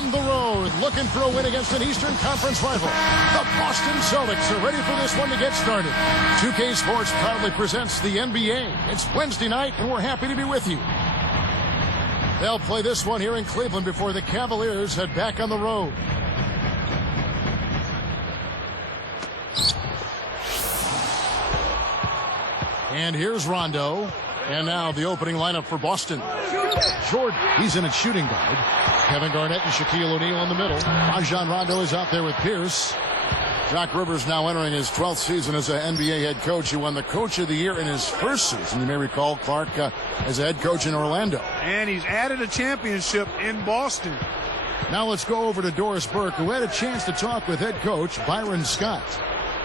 On the road, looking for a win against an Eastern Conference rival. The Boston Celtics are ready for this one to get started. 2K Sports proudly presents the NBA. It's Wednesday night, and we're happy to be with you. They'll play this one here in Cleveland before the Cavaliers head back on the road. And here's Rondo. And now the opening lineup for Boston. Jordan, he's in at shooting guard. Kevin Garnett and Shaquille O'Neal in the middle. Rajon Rondo is out there with Pierce. Doc Rivers now entering his 12th season as an NBA head coach. He won the Coach of the Year in his first season. You may recall Clark as a head coach in Orlando. And he's added a championship in Boston. Now let's go over to Doris Burke, who had a chance to talk with head coach Byron Scott.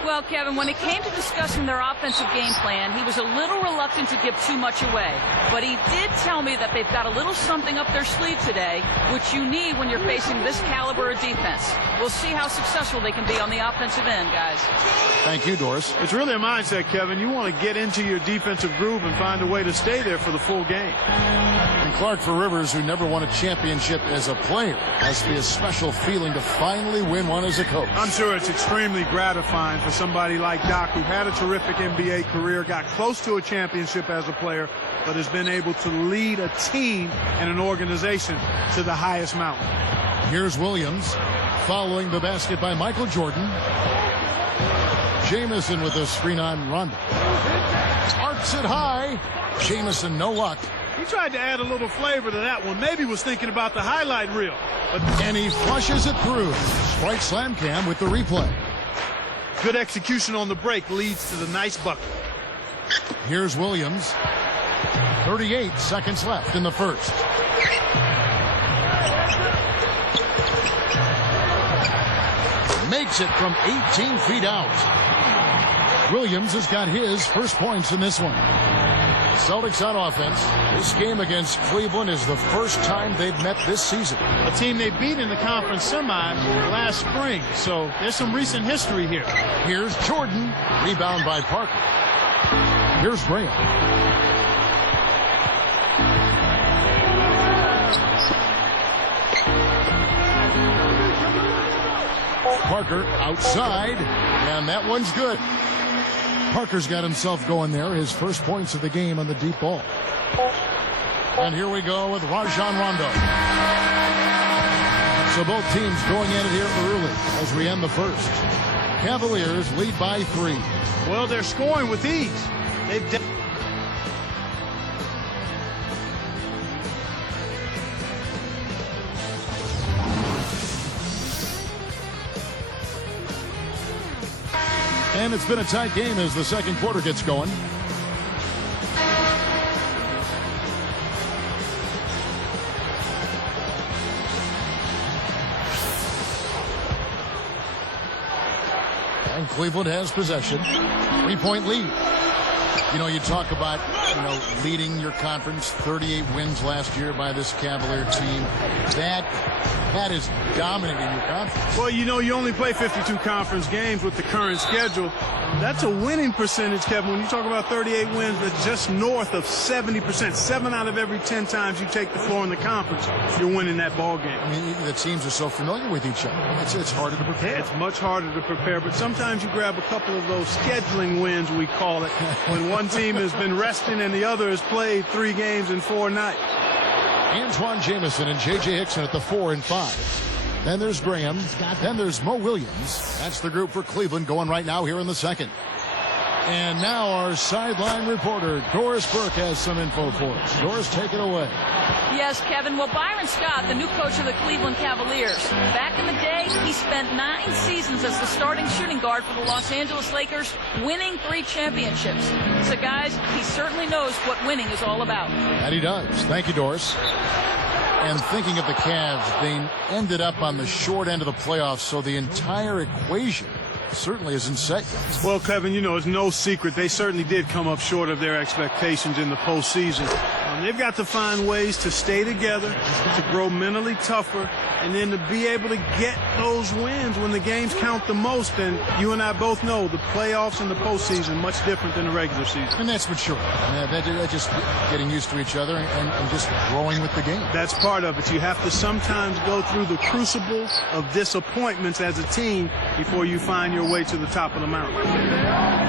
Well, Kevin, when it came to discussing their offensive game plan, he was a little reluctant to give too much away. But he did tell me that they've got a little something up their sleeve today, which you need when you're facing this caliber of defense. We'll see how successful they can be on the offensive end, guys. Thank you, Doris. It's really a mindset, Kevin. You want to get into your defensive groove and find a way to stay there for the full game. And Clark, for Rivers, who never won a championship as a player, has to be a special feeling to finally win one as a coach. I'm sure it's extremely gratifying for somebody like Doc, who had a terrific NBA career, got close to a championship as a player, but has been able to lead a team and an organization to the highest mountain. Here's Williams following the basket by Michael Jordan. Jamison with a screen on Rondo. Arcs it high. Jamison, no luck. He tried to add a little flavor to that one. Maybe was thinking about the highlight reel. And he flushes it through. Sprite Slam Cam with the replay. Good execution on the break leads to the nice bucket. Here's Williams. 38 seconds left in the first. Makes it from 18 feet out. Williams has got his first points in this one. Celtics on offense. This game against Cleveland is the first time they've met this season. A team they beat in the conference semi last spring, so there's some recent history here. Here's Jordan. Rebound by Parker. Here's Graham. Parker outside, and that one's good. Parker's got himself going there, his first points of the game on the deep ball. And here we go with Rajon Rondo. So both teams going at it here early as we end the first. Cavaliers lead by 3. Well, they're scoring with ease. And it's been a tight game as the second quarter gets going. And Cleveland has possession. 3-point lead. You know, you talk about, leading your conference. 38 wins last year by this Cavalier team. That is dominating your conference. Well, you only play 52 conference games with the current schedule. That's a winning percentage, Kevin. When you talk about 38 wins, that's just north of 70%. 7 out of every 10 times you take the floor in the conference, you're winning that ball game. I mean, the teams are so familiar with each other. It's harder to prepare. It's much harder to prepare, but sometimes you grab a couple of those scheduling wins, we call it, when one team has been resting and the other has played 3 games in 4 nights. Antoine Jamison and J.J. Hickson at the 4 and 5. Then there's Graham. Then there's Mo Williams. That's the group for Cleveland going right now here in the second. And now our sideline reporter, Doris Burke, has some info for us. Doris, take it away. Yes, Kevin. Well, Byron Scott, the new coach of the Cleveland Cavaliers. Back in the day, he spent 9 seasons as the starting shooting guard for the Los Angeles Lakers, winning 3 championships. So, guys, he certainly knows what winning is all about. And he does. Thank you, Doris. And thinking of the Cavs, they ended up on the short end of the playoffs, so the entire equation certainly isn't set yet. Well, Kevin, it's no secret they certainly did come up short of their expectations in the postseason. They've got to find ways to stay together, to grow mentally tougher, and then to be able to get those wins when the games count the most. And you and I both know the playoffs and the postseason much different than the regular season. And that's mature. They're just getting used to each other and just growing with the game. That's part of it. You have to sometimes go through the crucible of disappointments as a team before you find your way to the top of the mountain.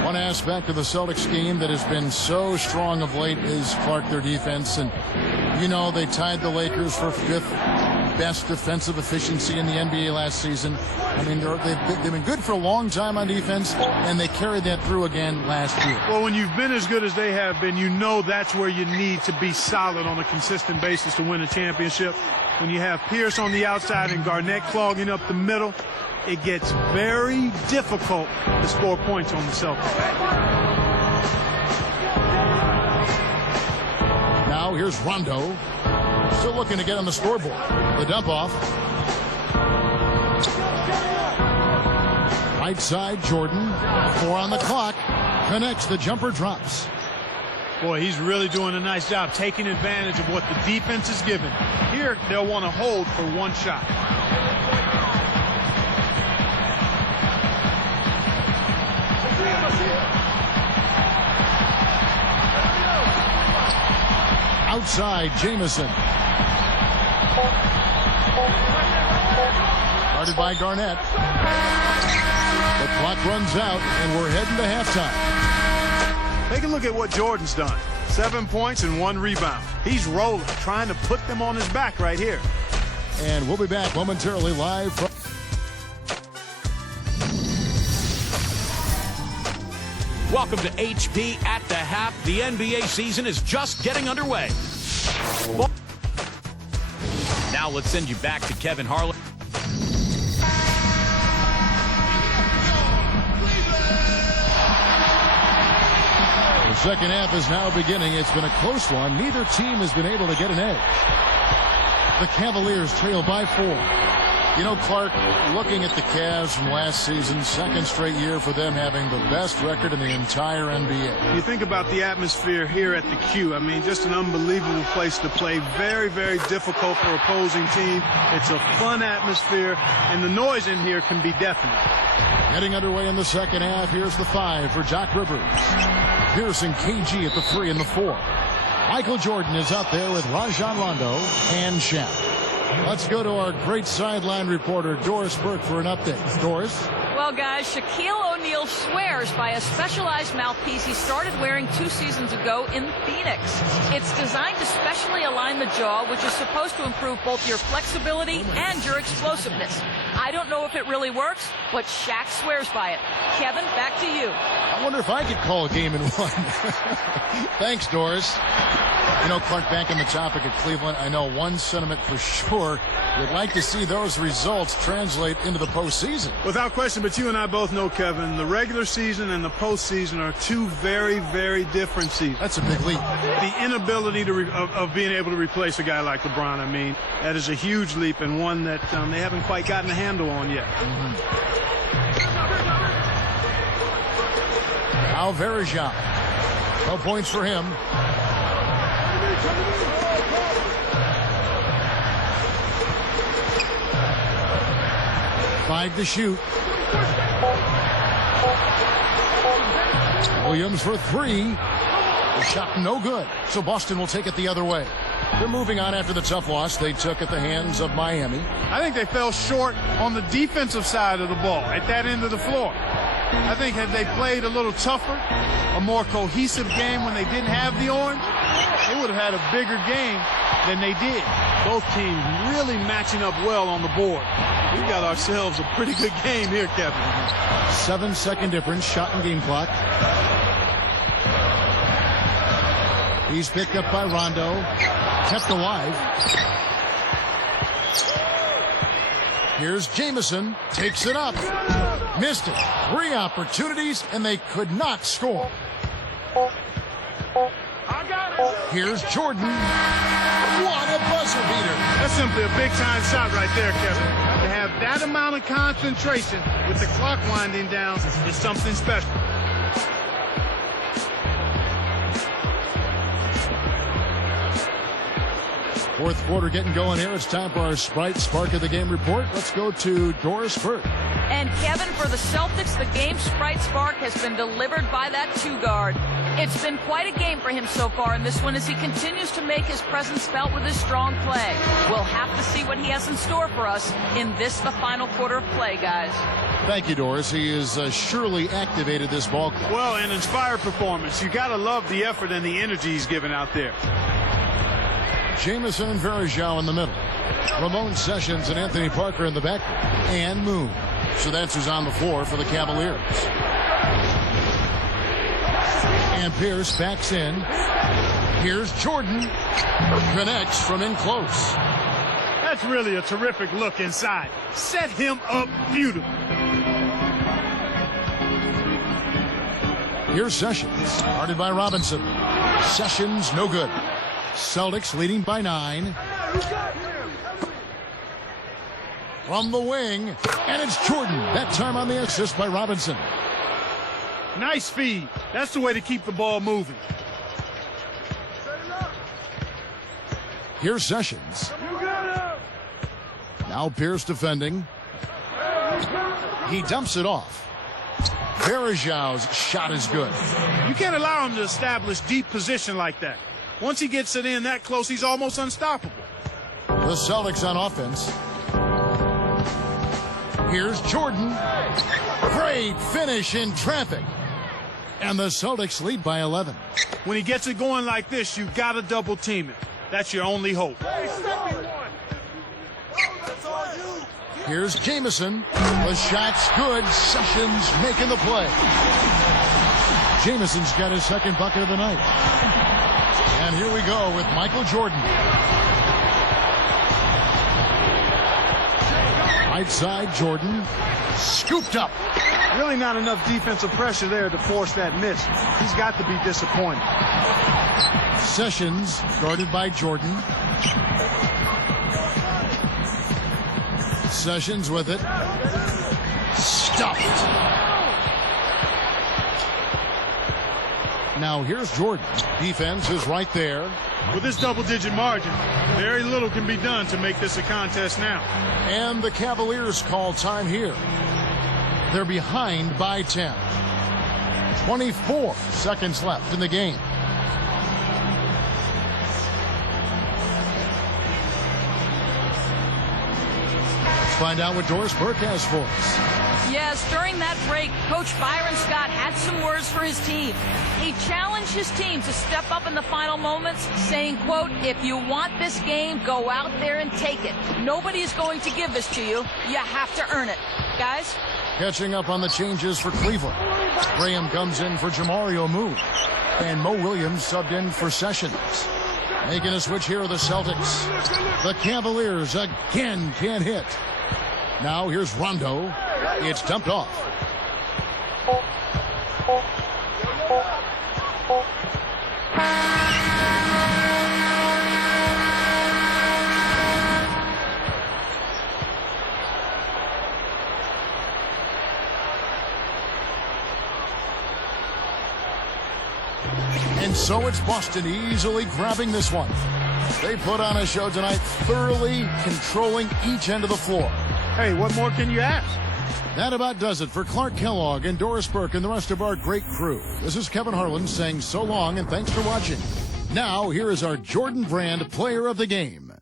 One aspect of the Celtics game that has been so strong of late is, Clark, their defense. And, you know, they tied the Lakers for 5th best defensive efficiency in the NBA last season. I mean, they've been good for a long time on defense, and they carried that through again last year. Well, when you've been as good as they have been, you know that's where you need to be solid on a consistent basis to win a championship. When you have Pierce on the outside and Garnett clogging up the middle, it gets very difficult to score points on the Celtics. Now here's Rondo. Still looking to get on the scoreboard. The dump off. Right side, Jordan. 4 on the clock. Connects. The jumper drops. Boy, he's really doing a nice job taking advantage of what the defense is given. Here, they'll want to hold for one shot. Outside, Jamison. Guarded by Garnett. The clock runs out, and we're heading to halftime. Take a look at what Jordan's done. 7 points and 1 rebound. He's rolling, trying to put them on his back right here. And we'll be back momentarily live from... Welcome to HP at the Half. The NBA season is just getting underway. Now let's send you back to Kevin Harlan. The second half is now beginning. It's been a close one. Neither team has been able to get an edge. The Cavaliers trail by 4. You know, Clark, looking at the Cavs from last season, second straight year for them having the best record in the entire NBA. You think about the atmosphere here at the Q. I mean, just an unbelievable place to play. Very, very difficult for opposing team. It's a fun atmosphere, and the noise in here can be deafening. Getting underway in the second half. Here's the 5 for Doc Rivers. Pierce and KG at the 3 and the 4. Michael Jordan is out there with Rajon Rondo and Shaq. Let's go to our great sideline reporter, Doris Burke, for an update. Doris? Well, guys, Shaquille O'Neal swears by a specialized mouthpiece he started wearing 2 seasons ago in Phoenix. It's designed to specially align the jaw, which is supposed to improve both your flexibility and your explosiveness. I don't know if it really works, but Shaq swears by it. Kevin, back to you. I wonder if I could call a game in one. Thanks, Doris. You know, Clark, back on the topic of Cleveland, I know one sentiment for sure. We'd like to see those results translate into the postseason. Without question, but you and I both know, Kevin, the regular season and the postseason are 2 very, very different seasons. That's a big leap. The inability of being able to replace a guy like LeBron, I mean, that is a huge leap and one that they haven't quite gotten a handle on yet. Now Verija. 12 points for him. Five to shoot. Williams for 3. The shot no good. So Boston will take it the other way. They're moving on after the tough loss they took at the hands of Miami. I think they fell short on the defensive side of the ball at that end of the floor. I think had they played a little tougher, a more cohesive game when they didn't have the orange, they would have had a bigger game than they did. Both teams really matching up well on the board. We've got ourselves a pretty good game here, Kevin. 7-second difference, shot and game clock. He's picked up by Rondo, kept alive. Here's Jamison, takes it up, missed it. 3 opportunities, and they could not score. Here's Jordan. What a buzzer beater. That's simply a big-time shot right there, Kevin. To have that amount of concentration with the clock winding down is something special. Fourth quarter getting going here. It's time for our Sprite Spark of the Game report. Let's go to Doris Burke. And Kevin, for the Celtics, the game Sprite Spark has been delivered by that two-guard. It's been quite a game for him so far in this one as he continues to make his presence felt with his strong play. We'll have to see what he has in store for us in this, the final quarter of play, guys. Thank you, Doris. He has surely activated this ball club. Well, an inspired performance. You got to love the effort and the energy he's giving out there. Jamison and Varejao in the middle. Ramon Sessions and Anthony Parker in the back. And Moon. So that's who's on the floor for the Cavaliers. And Pierce backs in. Here's Jordan. Connects from in close. That's really a terrific look inside. Set him up beautifully. Here's Sessions. Guarded by Robinson. Sessions no good. Celtics leading by 9. From the wing. And it's Jordan. That time on the assist by Robinson. Nice feed. That's the way to keep the ball moving. Here's Sessions. Now Pierce defending. He dumps it off. Varejao's shot is good. You can't allow him to establish deep position like that. Once he gets it in that close, he's almost unstoppable. The Celtics on offense. Here's Jordan. Great finish in traffic. And the Celtics lead by 11. When he gets it going like this, you've got to double team it. That's your only hope. Here's Jamison. The shot's good. Sessions making the play. Jamison's got his second bucket of the night. And here we go with Michael Jordan. Right side, Jordan. Scooped up. Really not enough defensive pressure there to force that miss. He's got to be disappointed. Sessions guarded by Jordan. Sessions with it. Stuffed. Now here's Jordan. Defense is right there. With this double-digit margin, very little can be done to make this a contest now. And the Cavaliers call time here. They're behind by 10. 24 seconds left in the game. Let's find out what Doris Burke has for us. Yes, during that break, Coach Byron Scott had some words for his team. He challenged his team to step up in the final moments, saying, quote, "If you want this game, go out there and take it. Nobody is going to give this to you. You have to earn it." Guys? Catching up on the changes for Cleveland. Graham comes in for Jamario Moon. And Mo Williams subbed in for Sessions. Making a switch here are the Celtics. The Cavaliers again can't hit. Now here's Rondo. It's dumped off. And so it's Boston easily grabbing this one. They put on a show tonight, thoroughly controlling each end of the floor. Hey, what more can you ask? That about does it for Clark Kellogg and Doris Burke and the rest of our great crew. This is Kevin Harlan saying so long and thanks for watching. Now, here is our Jordan Brand Player of the Game.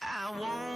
I want